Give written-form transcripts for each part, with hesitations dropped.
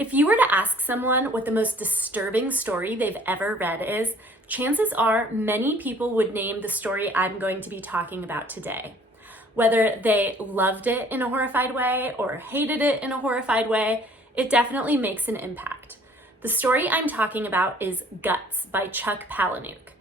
If you were to ask someone what the most disturbing story they've ever read is, chances are many people would name the story I'm going to be talking about today. Whether they loved it in a horrified way or hated it in a horrified way, it definitely makes an impact. The story I'm talking about is Guts by Chuck Palahniuk.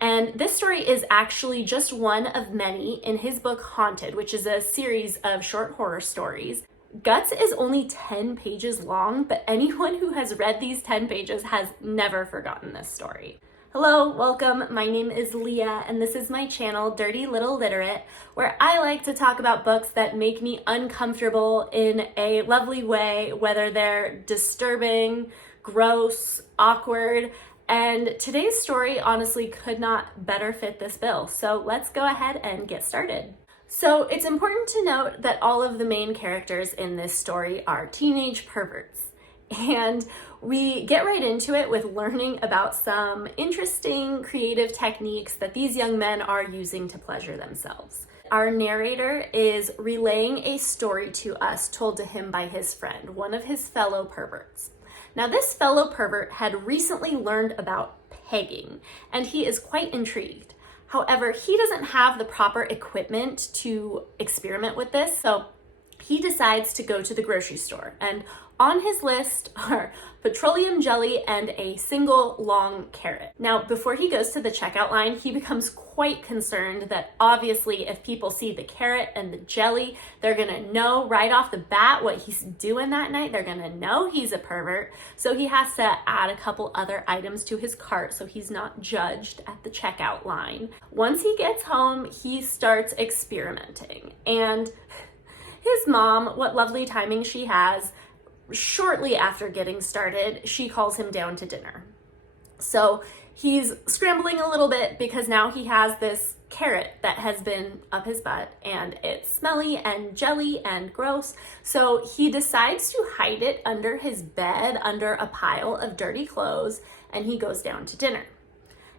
And this story is actually just one of many in his book Haunted, which is a series of short horror stories. Guts is only 10 pages long, but anyone who has read these 10 pages has never forgotten this story. Hello, welcome. My name is Leah, and this is my channel, Dirty Little Literate, where I like to talk about books that make me uncomfortable in a lovely way, whether they're disturbing, gross, awkward, and today's story honestly could not better fit this bill. So let's go ahead and get started. So it's important to note that all of the main characters in this story are teenage perverts. And we get right into it with learning about some interesting creative techniques that these young men are using to pleasure themselves. Our narrator is relaying a story to us told to him by his friend, one of his fellow perverts. Now, this fellow pervert had recently learned about pegging, and he is quite intrigued. However, he doesn't have the proper equipment to experiment with this, so he decides to go to the grocery store. And on his list are petroleum jelly and a single long carrot. Now, before he goes to the checkout line, he becomes quite concerned that obviously if people see the carrot and the jelly, they're gonna know right off the bat what he's doing that night. They're gonna know he's a pervert. So he has to add a couple other items to his cart so he's not judged at the checkout line. Once he gets home, he starts experimenting. And his mom, what lovely timing she has, shortly after getting started, she calls him down to dinner. So he's scrambling a little bit because now he has this carrot that has been up his butt and it's smelly and jelly and gross. So he decides to hide it under his bed, under a pile of dirty clothes, and he goes down to dinner.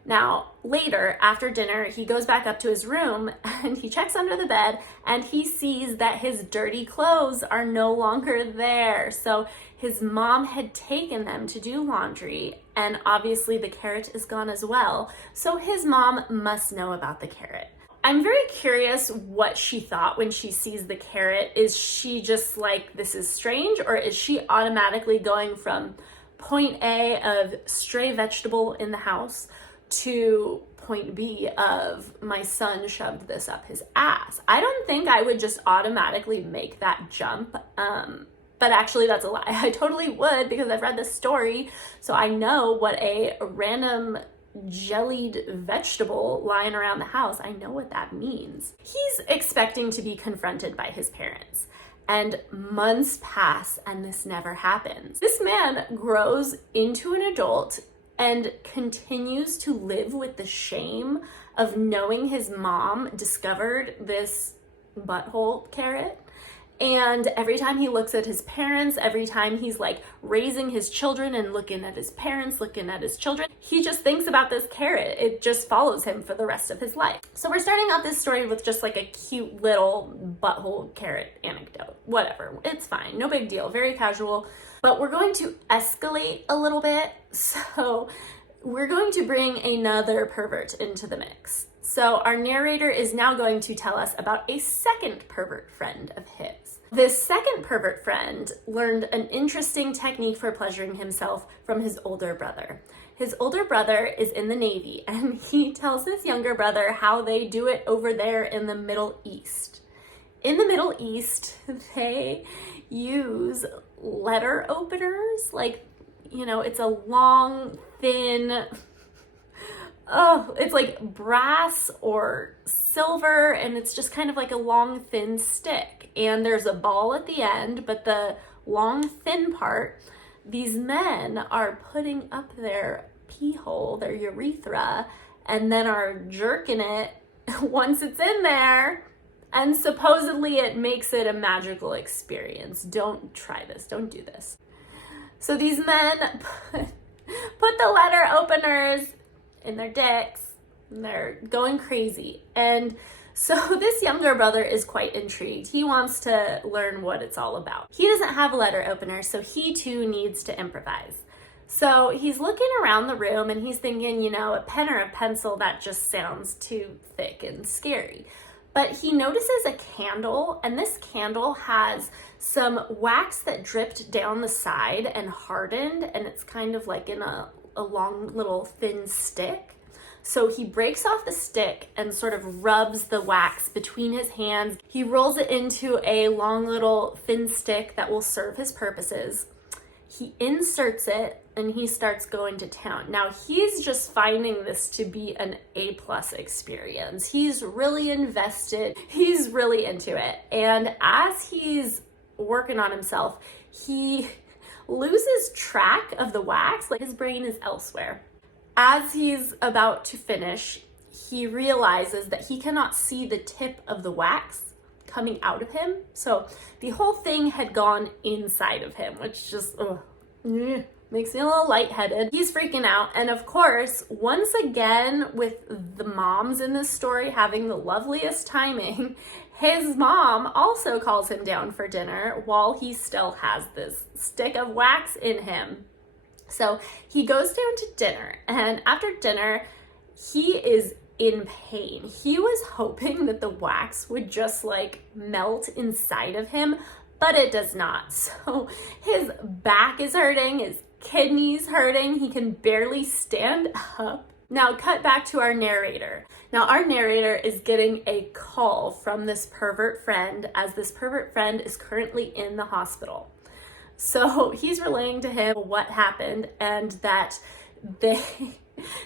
Now, later, after dinner, he goes back up to his room and he checks under the bed and he sees that his dirty clothes are no longer there. So his mom had taken them to do laundry, and obviously the carrot is gone as well. So his mom must know about the carrot. I'm very curious what she thought when she sees the carrot. Is she just like, this is strange, or is she automatically going from point A of stray vegetable in the house to point B of my son shoved this up his ass? I don't think I would just automatically make that jump. But actually that's a lie. I totally would, because I've read this story, so I know what a random jellied vegetable lying around the house, I know what that means. He's expecting to be confronted by his parents. And months pass and this never happens. This man grows into an adult and continues to live with the shame of knowing his mom discovered this butthole carrot. And every time he looks at his parents, every time he's like raising his children and looking at his parents, looking at his children, he just thinks about this carrot. It just follows him for the rest of his life. So we're starting out this story with just like a cute little butthole carrot anecdote. Whatever, it's fine, no big deal, very casual. But we're going to escalate a little bit. So we're going to bring another pervert into the mix. So our narrator is now going to tell us about a second pervert friend of his. This second pervert friend learned an interesting technique for pleasuring himself from his older brother. His older brother is in the Navy, and he tells his younger brother how they do it over there in the Middle East. In the Middle East, they use letter openers. Like, you know, it's a long, thin, it's like brass or silver, and it's just kind of like a long, thin stick. And there's a ball at the end, but the long, thin part, these men are putting up their pee hole, their urethra, and then are jerking it once it's in there. And supposedly it makes it a magical experience. Don't try this, don't do this. So these men put the letter openers in their dicks, and they're going crazy. And So this younger brother is quite intrigued. He wants to learn what it's all about. He doesn't have a letter opener, so he too needs to improvise. So he's looking around the room and he's thinking, a pen or a pencil, that just sounds too thick and scary. But he notices a candle, and this candle has some wax that dripped down the side and hardened, and it's kind of like in a long little thin stick. So he breaks off the stick and sort of rubs the wax between his hands. He rolls it into a long little thin stick that will serve his purposes. He inserts it and he starts going to town. Now he's just finding this to be an A+ experience. He's really invested. He's really into it. And as he's working on himself, he loses track of the wax, like his brain is elsewhere. As he's about to finish, he realizes that he cannot see the tip of the wax coming out of him. So the whole thing had gone inside of him, which just makes me a little lightheaded. He's freaking out. And of course, once again, with the moms in this story having the loveliest timing, his mom also calls him down for dinner while he still has this stick of wax in him. So he goes down to dinner, and after dinner, he is in pain. He was hoping that the wax would just like melt inside of him, but it does not. So his back is hurting, his kidneys hurting, he can barely stand up. Now cut back to our narrator. Now our narrator is getting a call from this pervert friend, as this pervert friend is currently in the hospital. So he's relaying to him what happened, and that they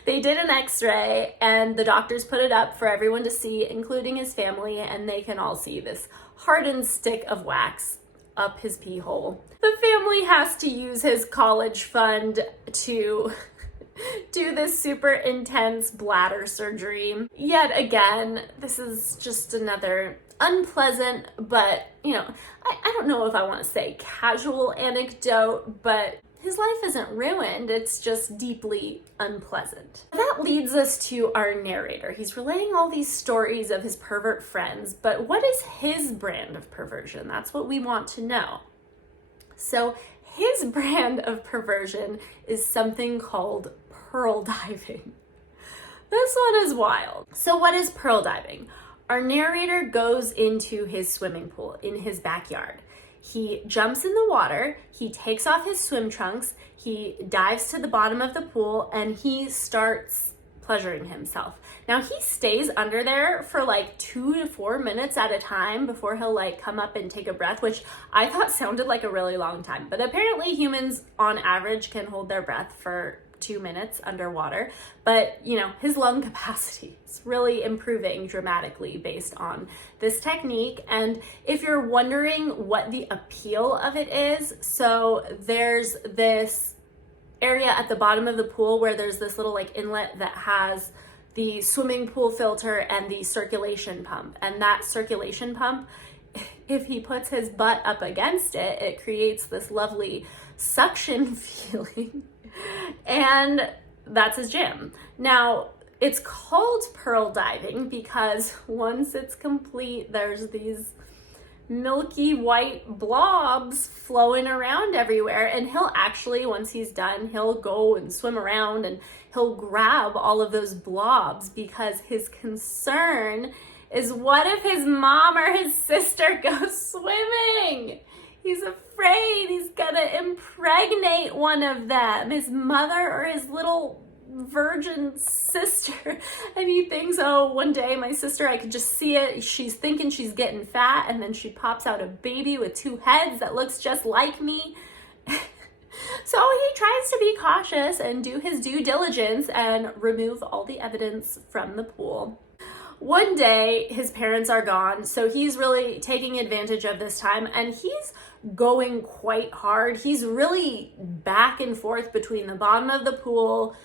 did an x-ray and the doctors put it up for everyone to see, including his family, and they can all see this hardened stick of wax up his pee hole. The family has to use his college fund to do this super intense bladder surgery. Yet again, this is just another unpleasant, but I don't know if I want to say casual anecdote, but his life isn't ruined, it's just deeply unpleasant. That leads us to our narrator. He's relaying all these stories of his pervert friends, but what is his brand of perversion? That's what we want to know. So his brand of perversion is something called pearl diving. This one is wild. So what is pearl diving? Our narrator goes into his swimming pool in his backyard. He jumps in the water, he takes off his swim trunks, he dives to the bottom of the pool, and he starts pleasuring himself. Now he stays under there for like 2 to 4 minutes at a time before he'll like come up and take a breath, which I thought sounded like a really long time. But apparently humans on average can hold their breath for 2 minutes underwater, but his lung capacity is really improving dramatically based on this technique. And if you're wondering what the appeal of it is, so there's this area at the bottom of the pool where there's this little like inlet that has the swimming pool filter and the circulation pump, and that circulation pump, if he puts his butt up against it, it creates this lovely suction feeling. And that's his jam. Now, it's called pearl diving because once it's complete, there's these milky white blobs flowing around everywhere. And he'll actually, once he's done, he'll go and swim around and he'll grab all of those blobs because his concern is, what if his mom or his sister goes swimming? He's afraid he's gonna impregnate one of them, his mother or his little virgin sister. And he thinks, oh, one day my sister, I could just see it. She's thinking she's getting fat, and then she pops out a baby with 2 heads that looks just like me. So he tries to be cautious and do his due diligence and remove all the evidence from the pool. One day, his parents are gone, so he's really taking advantage of this time, and he's going quite hard. He's really back and forth between the bottom of the pool,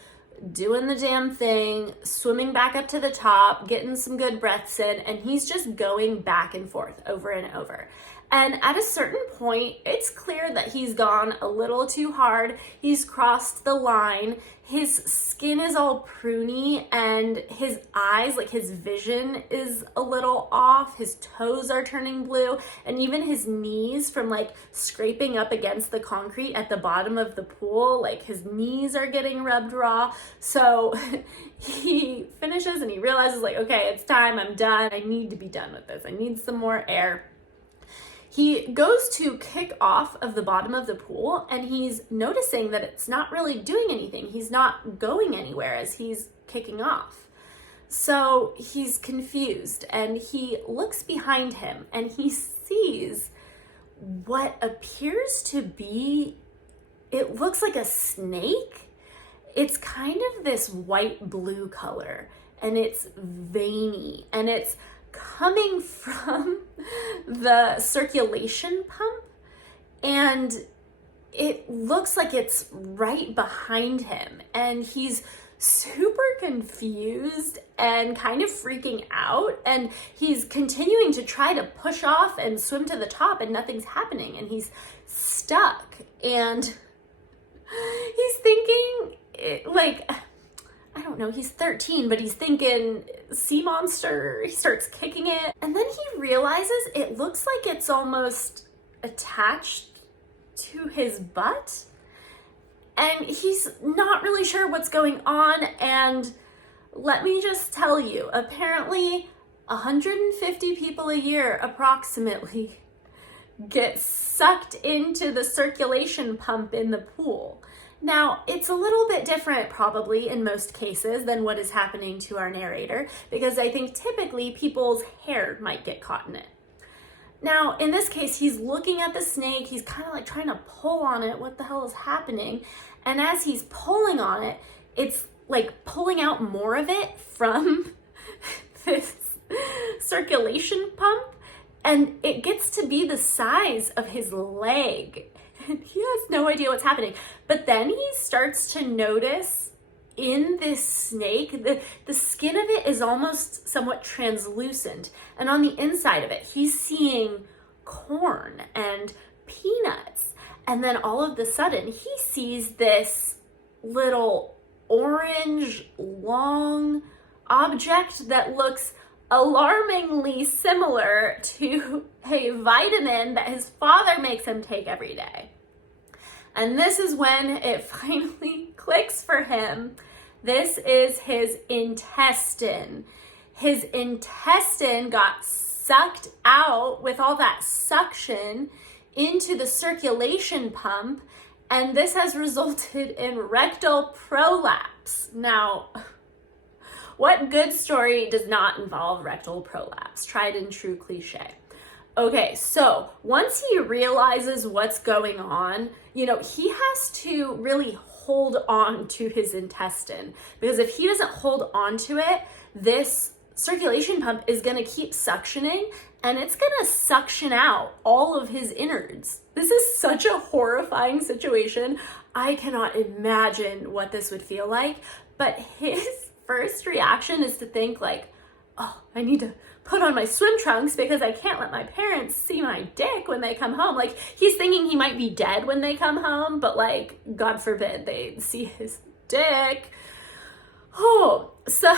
doing the damn thing, swimming back up to the top, getting some good breaths in, and he's just going back and forth over and over. And at a certain point, it's clear that he's gone a little too hard. He's crossed the line. His skin is all pruny and his eyes, like his vision is a little off. His toes are turning blue, and even his knees from like scraping up against the concrete at the bottom of the pool, like his knees are getting rubbed raw. So he finishes and he realizes like, okay, it's time, I'm done. I need to be done with this. I need some more air. He goes to kick off of the bottom of the pool and he's noticing that it's not really doing anything. He's not going anywhere as he's kicking off. So he's confused and he looks behind him and he sees what appears to be, it looks like a snake. It's kind of this white-blue color and it's veiny and it's coming from the circulation pump, and it looks like it's right behind him, and he's super confused and kind of freaking out, and he's continuing to try to push off and swim to the top, and nothing's happening, and he's stuck, and he's thinking like, I don't know, he's 13, but he's thinking sea monster. He starts kicking it. And then he realizes it looks like it's almost attached to his butt. And he's not really sure what's going on. And let me just tell you, apparently 150 people a year approximately get sucked into the circulation pump in the pool. Now, it's a little bit different probably in most cases than what is happening to our narrator, because I think typically people's hair might get caught in it. Now, in this case, he's looking at the snake, he's kind of like trying to pull on it, what the hell is happening? And as he's pulling on it, it's like pulling out more of it from this circulation pump, and it gets to be the size of his leg. And he has no idea what's happening. But then he starts to notice in this snake, the skin of it is almost somewhat translucent. And on the inside of it, he's seeing corn and peanuts. And then all of a sudden, he sees this little orange, long object that looks alarmingly similar to a vitamin that his father makes him take every day. And this is when it finally clicks for him. This is his intestine. His intestine got sucked out with all that suction into the circulation pump, and this has resulted in rectal prolapse. Now, what good story does not involve rectal prolapse? Tried and true cliche. Okay, so once he realizes what's going on, he has to really hold on to his intestine, because if he doesn't hold on to it, this circulation pump is going to keep suctioning and it's going to suction out all of his innards. This is such a horrifying situation. I cannot imagine what this would feel like, but his first reaction is to think like, oh, I need to put on my swim trunks because I can't let my parents see my dick when they come home. Like, he's thinking he might be dead when they come home, but like, God forbid they see his dick. Oh, so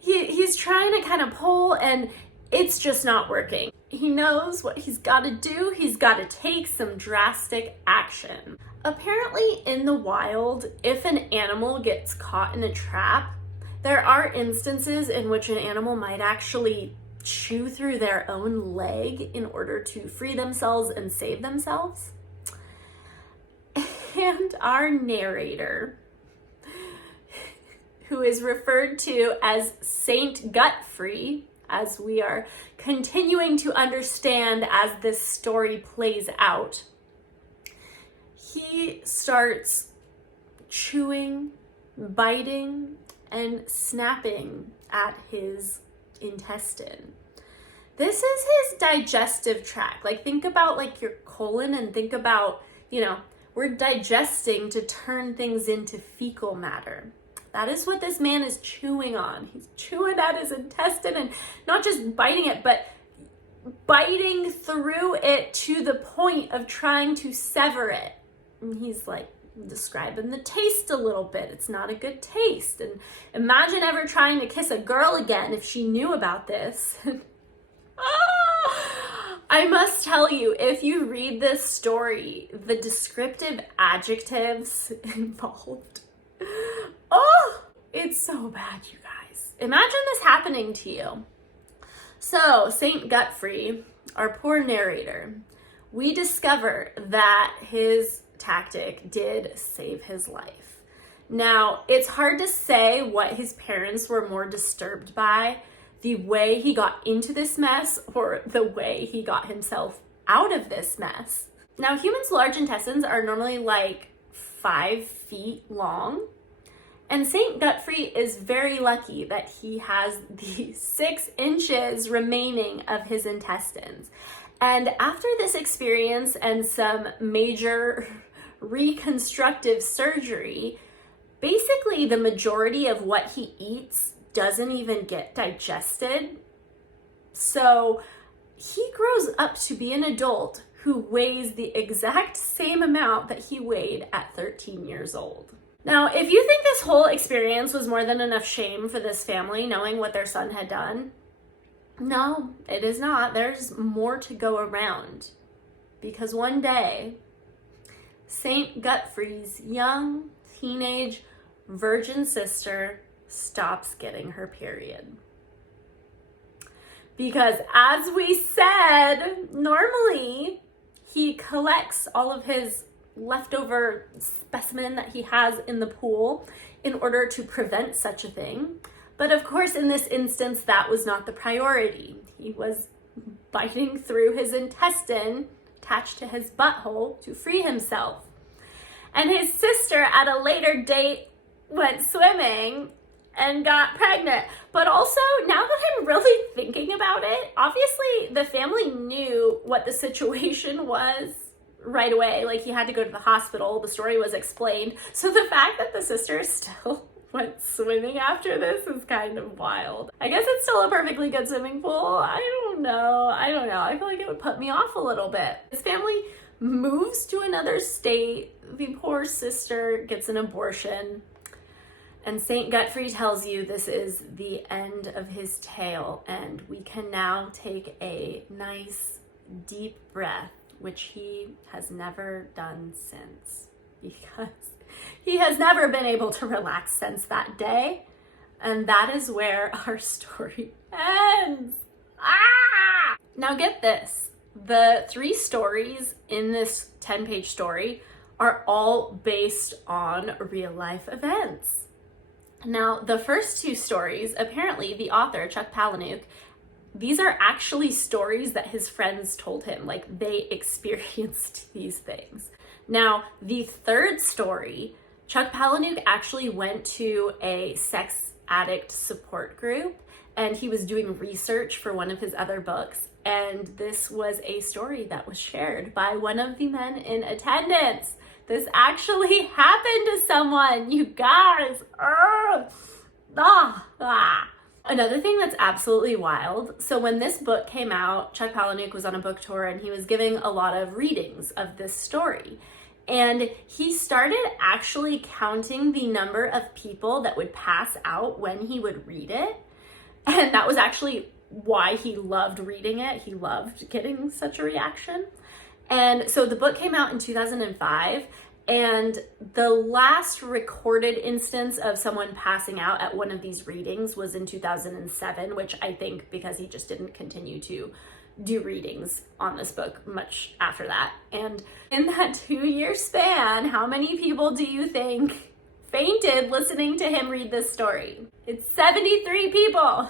he's trying to kind of pull and it's just not working. He knows what he's got to do. He's got to take some drastic action. Apparently in the wild, if an animal gets caught in a trap, there are instances in which an animal might actually chew through their own leg in order to free themselves and save themselves. And our narrator, who is referred to as Saint Gutfrey, as we are continuing to understand as this story plays out, he starts chewing, biting, and snapping at his intestine. This is his digestive tract. Like, think about like your colon and think about, we're digesting to turn things into fecal matter. That is what this man is chewing on. He's chewing at his intestine and not just biting it, but biting through it to the point of trying to sever it. And he's like describing the taste a little bit. It's not a good taste. And imagine ever trying to kiss a girl again if she knew about this. I must tell you, if you read this story, the descriptive adjectives involved, oh, it's so bad, you guys. Imagine this happening to you. So, St. Gutfrey, our poor narrator, we discover that his tactic did save his life. Now, it's hard to say what his parents were more disturbed by, the way he got into this mess or the way he got himself out of this mess. Now, humans' large intestines are normally like 5 feet long, and St. Gutfrey is very lucky that he has the 6 inches remaining of his intestines. And after this experience and some major reconstructive surgery, basically the majority of what he eats doesn't even get digested. So he grows up to be an adult who weighs the exact same amount that he weighed at 13 years old. Now, if you think this whole experience was more than enough shame for this family, knowing what their son had done, no, it is not. There's more to go around. Because one day, St. Gutfrey's young, teenage, virgin sister stops getting her period. Because as we said, normally he collects all of his leftover specimen that he has in the pool in order to prevent such a thing. But of course, in this instance, that was not the priority. He was biting through his intestine attached to his butthole to free himself. And his sister at a later date went swimming and got pregnant. But also, now that I'm really thinking about it, obviously the family knew what the situation was right away. Like, he had to go to the hospital. The story was explained. So the fact that the sister still went swimming after this is kind of wild. I guess it's still a perfectly good swimming pool. I don't know. I feel like it would put me off a little bit. His family moves to another state. The poor sister gets an abortion. And St. Gutfrey tells you this is the end of his tale, and we can now take a nice deep breath, which he has never done since, because he has never been able to relax since that day. And that is where our story ends. Ah! Now get this. The 3 stories in this 10-page story are all based on real life events. Now, the first 2 stories, apparently the author, Chuck Palahniuk, these are actually stories that his friends told him, like they experienced these things. Now, the 3rd story, Chuck Palahniuk actually went to a sex addict support group, and he was doing research for one of his other books. And this was a story that was shared by one of the men in attendance. This actually happened to someone, you guys. Another thing that's absolutely wild. So when this book came out, Chuck Palahniuk was on a book tour and he was giving a lot of readings of this story. And he started actually counting the number of people that would pass out when he would read it. And that was actually why he loved reading it. He loved getting such a reaction. And so the book came out in 2005, and the last recorded instance of someone passing out at one of these readings was in 2007, which I think because he just didn't continue to do readings on this book much after that. And in that 2-year span, how many people do you think fainted listening to him read this story? It's 73 people.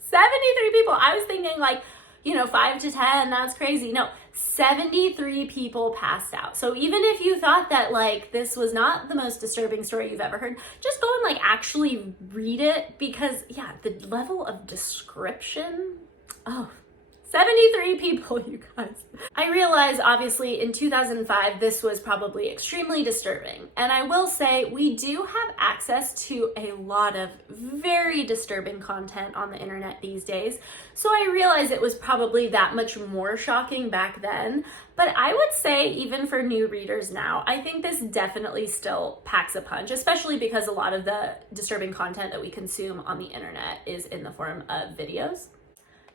73 people. I was thinking like, 5 to 10, that's crazy. No, 73 people passed out. So even if you thought that like this was not the most disturbing story you've ever heard, just go and like actually read it, because yeah, the level of description, 73 people, you guys. I realize, obviously, in 2005, this was probably extremely disturbing. And I will say, we do have access to a lot of very disturbing content on the internet these days. So I realize it was probably that much more shocking back then. But I would say, even for new readers now, I think this definitely still packs a punch, especially because a lot of the disturbing content that we consume on the internet is in the form of videos.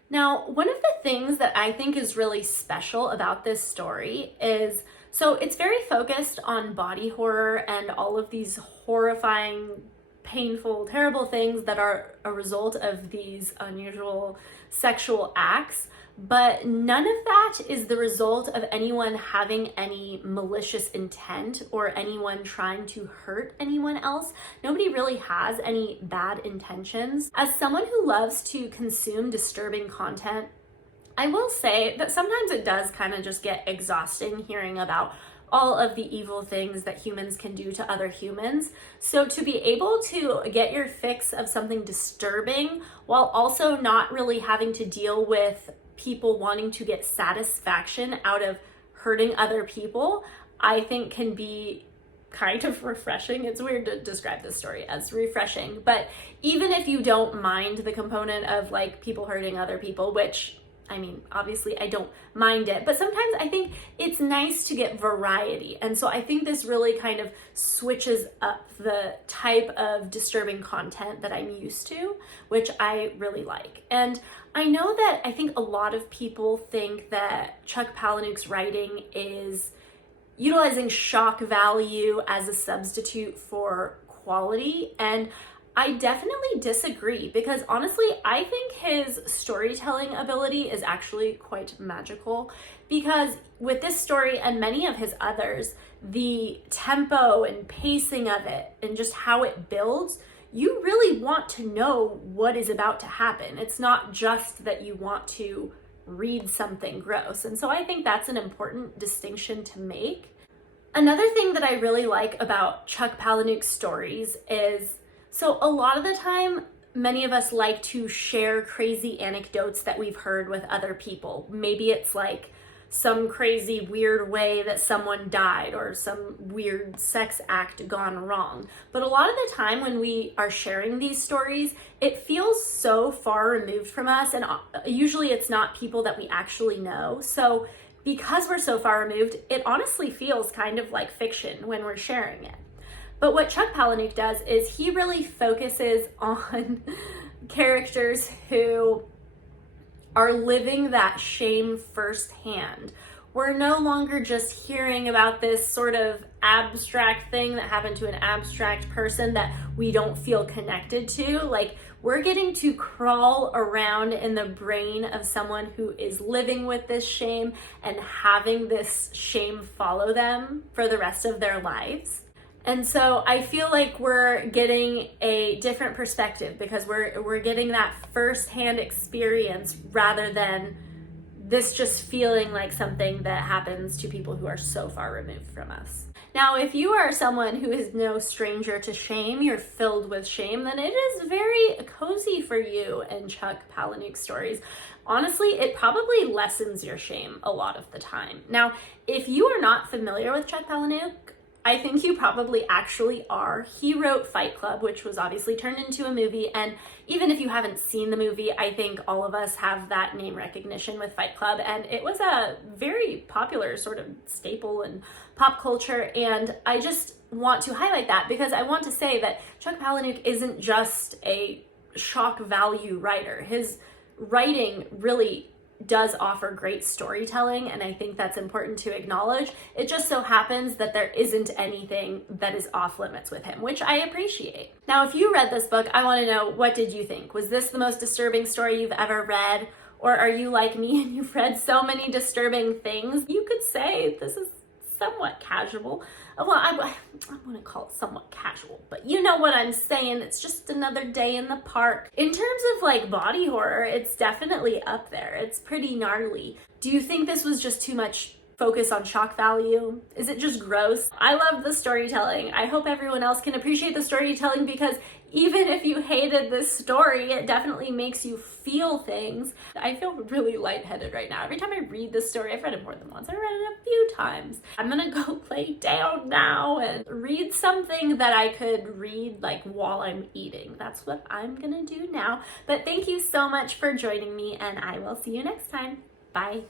Now, one of the things that I think is really special about this story is, so it's very focused on body horror and all of these horrifying, painful, terrible things that are a result of these unusual sexual acts. But none of that is the result of anyone having any malicious intent or anyone trying to hurt anyone else. Nobody really has any bad intentions. As someone who loves to consume disturbing content, I will say that sometimes it does kind of just get exhausting hearing about all of the evil things that humans can do to other humans. So to be able to get your fix of something disturbing while also not really having to deal with people wanting to get satisfaction out of hurting other people, I think can be kind of refreshing. It's weird to describe this story as refreshing, but even if you don't mind the component of like people hurting other people, which I mean, obviously I don't mind it, but sometimes I think it's nice to get variety. And so I think this really kind of switches up the type of disturbing content that I'm used to, which I really like. And I know that I think a lot of people think that Chuck Palahniuk's writing is utilizing shock value as a substitute for quality. And I definitely disagree, because honestly, I think his storytelling ability is actually quite magical, because with this story and many of his others, the tempo and pacing of it and just how it builds, you really want to know what is about to happen. It's not just that you want to read something gross. And so I think that's an important distinction to make. Another thing that I really like about Chuck Palahniuk's stories is, so a lot of the time, many of us like to share crazy anecdotes that we've heard with other people. Maybe it's like some crazy weird way that someone died or some weird sex act gone wrong. But a lot of the time when we are sharing these stories, it feels so far removed from us, and usually it's not people that we actually know. So because we're so far removed, it honestly feels kind of like fiction when we're sharing it. But what Chuck Palahniuk does is he really focuses on characters who are living that shame firsthand. We're no longer just hearing about this sort of abstract thing that happened to an abstract person that we don't feel connected to. Like, we're getting to crawl around in the brain of someone who is living with this shame and having this shame follow them for the rest of their lives. And so I feel like we're getting a different perspective because we're getting that firsthand experience rather than this just feeling like something that happens to people who are so far removed from us. Now, if you are someone who is no stranger to shame, you're filled with shame, then it is very cozy for you in Chuck Palahniuk stories. Honestly, it probably lessens your shame a lot of the time. Now, if you are not familiar with Chuck Palahniuk, I think you probably actually are. He wrote Fight Club, which was obviously turned into a movie. And even if you haven't seen the movie, I think all of us have that name recognition with Fight Club. And it was a very popular sort of staple in pop culture. And I just want to highlight that because I want to say that Chuck Palahniuk isn't just a shock value writer. His writing really does offer great storytelling, and I think that's important to acknowledge. It just so happens that there isn't anything that is off limits with him, which I appreciate. Now, if you read this book, I want to know, what did you think? Was this the most disturbing story you've ever read? Or are you like me and you've read so many disturbing things? You could say this is somewhat casual. Well, I want to call it somewhat casual, but you know what I'm saying. It's just another day in the park. In terms of like body horror, it's definitely up there. It's pretty gnarly. Do you think this was just too much focus on shock value? Is it just gross? I love the storytelling. I hope everyone else can appreciate the storytelling, because even if you hated this story, it definitely makes you feel things. I feel really lightheaded right now. Every time I read this story, I've read it more than once. I've read it a few times. I'm gonna go lay down now and read something that I could read like while I'm eating. That's what I'm gonna do now. But thank you so much for joining me, and I will see you next time. Bye.